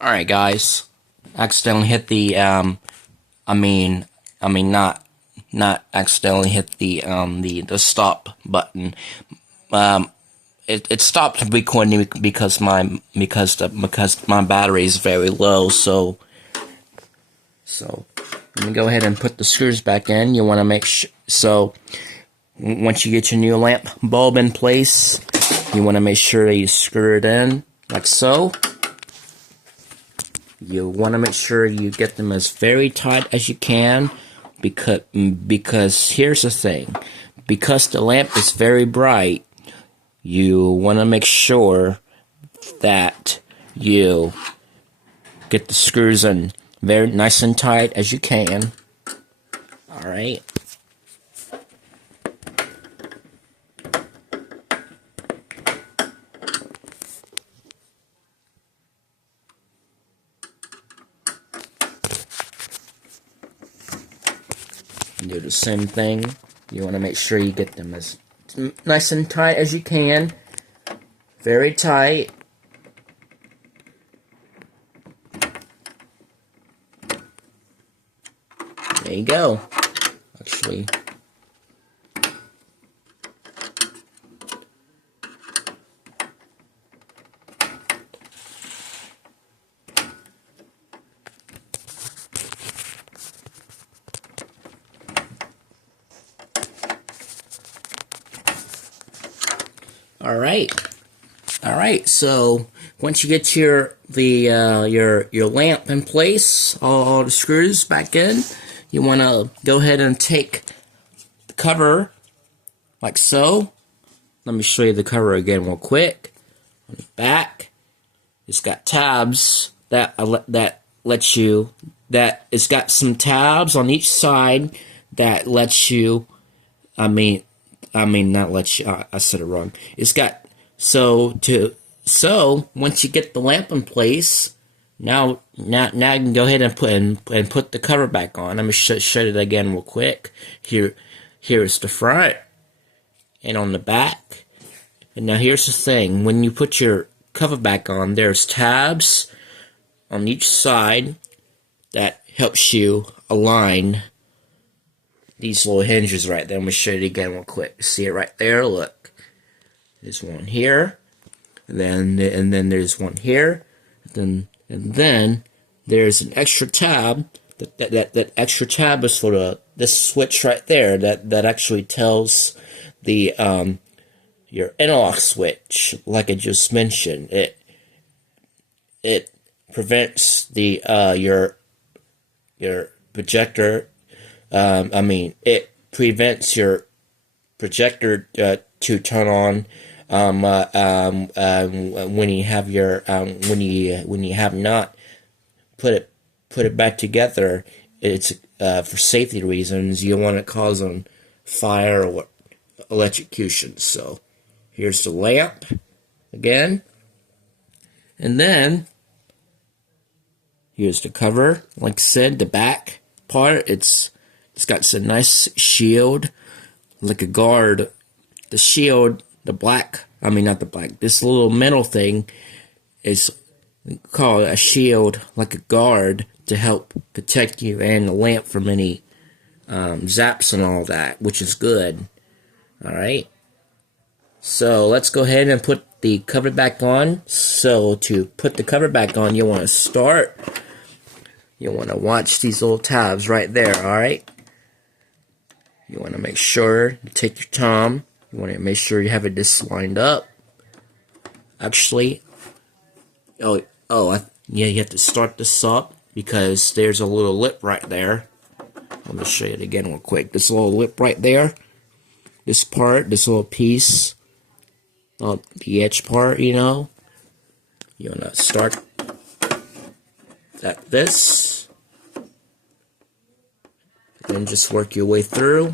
Alright guys, accidentally hit the I mean not accidentally hit the stop button. It stopped recording because my battery is very low, so let me go ahead and put the screws back in. You want to make sure, so once you get your new lamp bulb in place, you want to make sure that you screw it in like so. You want to make sure you get them as very tight as you can, because here's the thing, because the lamp is very bright, you want to make sure that you get the screws in very nice and tight as you can. Alright. Do the same thing. You want to make sure you get them as nice and tight as you can. Very tight. There you go. Actually, Alright, so once you get your lamp in place, all the screws back in, you want to go ahead and take the cover like so. Let me show you the cover again real quick. On the back, it's got tabs that lets you, it's got some tabs on each side that lets you, not let you, I said it wrong. It's got, so once you get the lamp in place, now you can go ahead and put the cover back on. Let me show it again real quick. Here's the front, and on the back. And now here's the thing, when you put your cover back on, there's tabs on each side that helps you align these little hinges right there. I'm going to show you it again real quick. See it right there? Look. There's one here. And then there's one here. And then there's an extra tab. That extra tab is for this switch right there that actually tells the your analog switch, like I just mentioned. It prevents the your projector. It prevents your projector to turn on when you have your when you have not put it back together. It's for safety reasons. You don't want to cause on fire or electrocution. So here's the lamp again, and then here's the cover. Like I said, the back part, it's got some nice shield, like a guard. The shield, not the black, this little metal thing is called a shield, like a guard, to help protect you and the lamp from any zaps and all that, which is good. Alright, so let's go ahead and put the cover back on. So to put the cover back on, you want to watch these little tabs right there. Alright, you want to make sure you take your time. You want to make sure you have it just lined up. Actually, you have to start this up because there's a little lip right there. Let me show you it again real quick. This little lip right there, this part, this little piece, the edge part, you want to start at this, and just work your way through.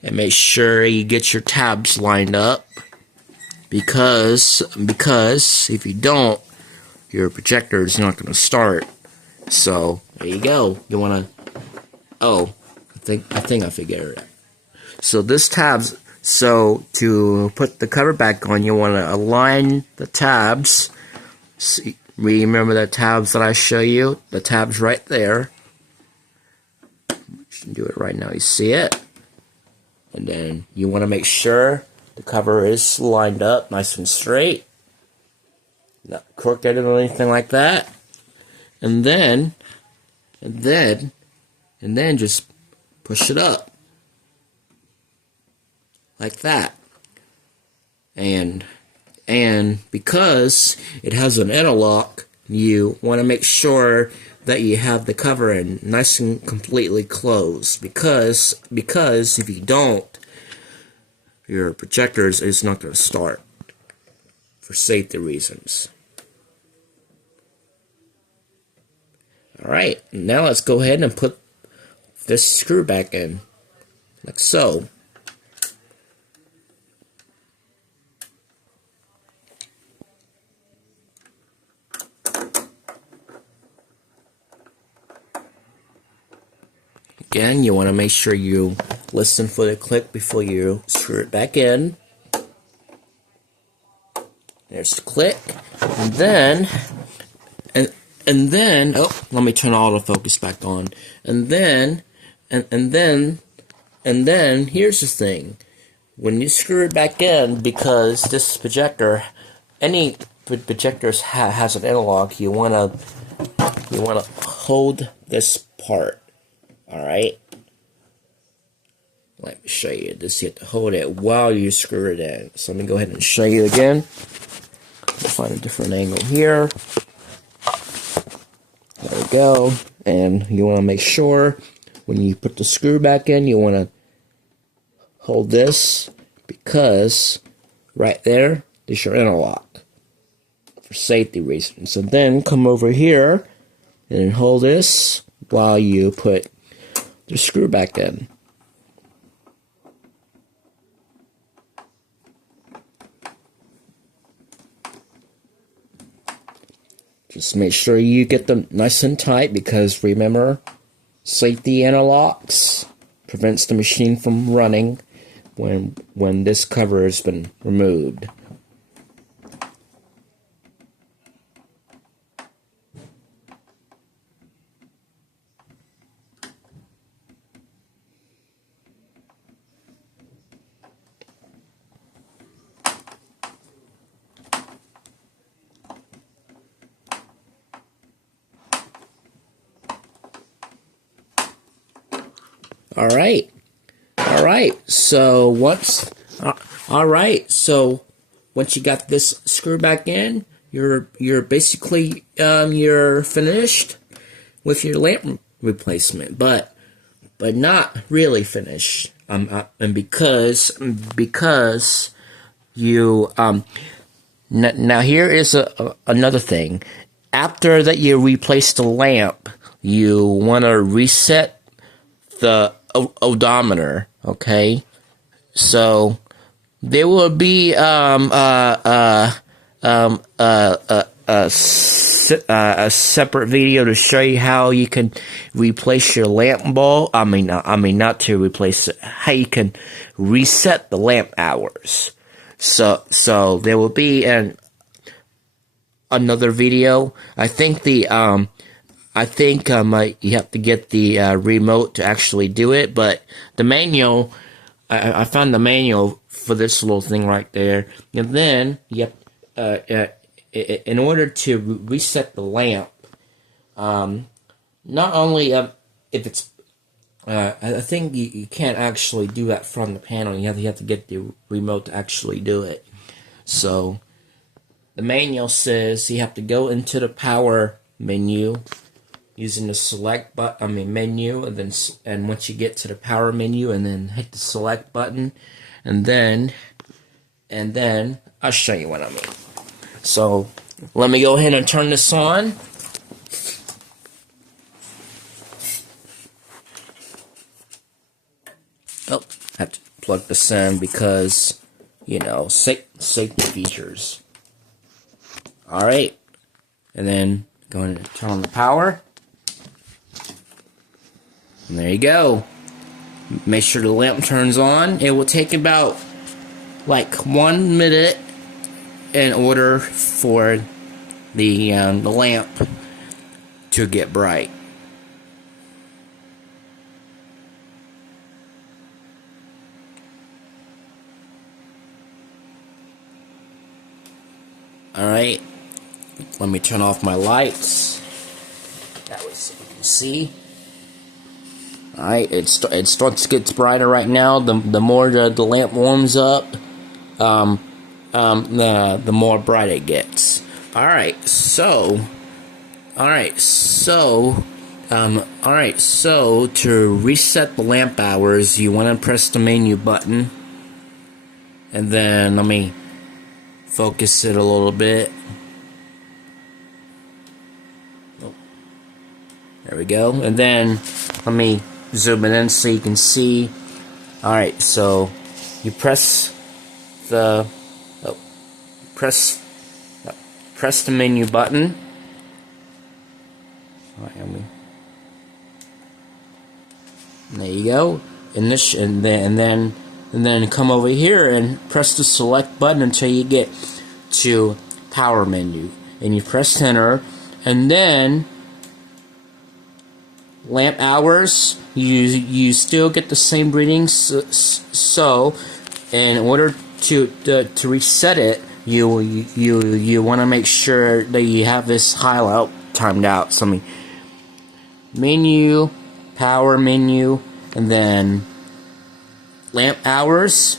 And make sure you get your tabs lined up, because if you don't, your projector is not going to start. So there you go. You want to. I think I figured it out. So this tabs. So to put the cover back on, you want to align the tabs See, remember the tabs that I show you? The tabs right there. Do it right now. You see it? And then you want to make sure the cover is lined up nice and straight, not crooked or anything like that. And then just push it up like that. And because it has an interlock, you want to make sure that you have the cover in nice and completely closed, because if you don't, your projector is not going to start for safety reasons. Alright, now let's go ahead and put this screw back in, like so. Again, you want to make sure you listen for the click before you screw it back in. There's the click, and then oh, let me turn autofocus back on. And then here's the thing: when you screw it back in, because this projector, any projectors has an interlock, you wanna hold this part. Alright, let me show you this. You have to hold it while you screw it in. So let me go ahead and show you again. I'll find a different angle here. There we go. And you want to make sure when you put the screw back in, you want to hold this, because right there is your interlock for safety reasons. So then come over here and hold this while you put the screw back in. Just make sure you get them nice and tight, because remember, safety interlocks prevents the machine from running when this cover has been removed. So once you got this screw back in, you're basically you're finished with your lamp replacement, but not really finished. And because you now here is another thing. After that you replace the lamp, you want to reset the odometer, okay? So there will be a separate video to show you how you can replace your lamp bulb. I mean not to replace it. How you can reset the lamp hours. So there will be another video. I think you have to get the remote to actually do it, but the manual, I found the manual for this little thing right there. And then you have, in order to reset the lamp, not only if it's, I think you can't actually do that from the panel. You have to get the remote to actually do it. So the manual says you have to go into the power menu using the select menu, and once you get to the power menu, and then hit the select button, and then I'll show you what I mean. So let me go ahead and turn this on. Oh, I have to plug this in because, you know, safety features. Alright, and then go ahead and turn on the power. And there you go. Make sure the lamp turns on. It will take about like 1 minute in order for the lamp to get bright. Alright, let me turn off my lights. That way so you can see. Alright, it starts to get brighter right now. The more the lamp warms up, the more bright it gets. Alright, so to reset the lamp hours, you want to press the menu button, and then let me focus it a little bit. Oh, there we go. And then let me zoom it in so you can see. Alright, so you press the press the menu button. Alright, there you go. And then come over here and press the select button until you get to power menu, and you press enter, and then lamp hours, you still get the same readings. So in order to reset it, you want to make sure that you have this highlight timed out. So menu, power menu, and then lamp hours.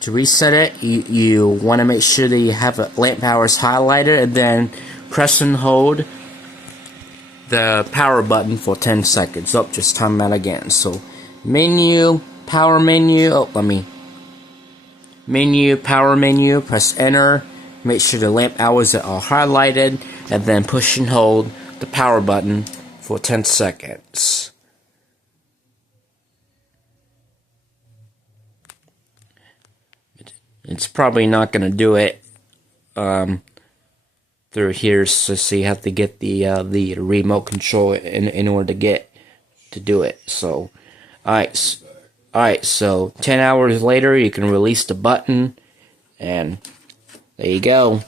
To reset it, you want to make sure that you have lamp hours highlighted, and then press and hold the power button for 10 seconds. Oh, just time that again. So menu, power menu, menu, power menu, press enter, make sure the lamp hours are highlighted, and then push and hold the power button for 10 seconds. It's probably not going to do it through here, so you have to get the remote control in order to do it. So, alright. So 10 hours later, you can release the button, and there you go.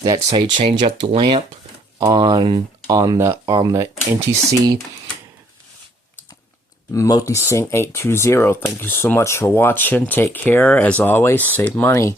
That's how you change up the lamp on the NTC multisync 820. Thank you so much for watching. Take care. As always, save money.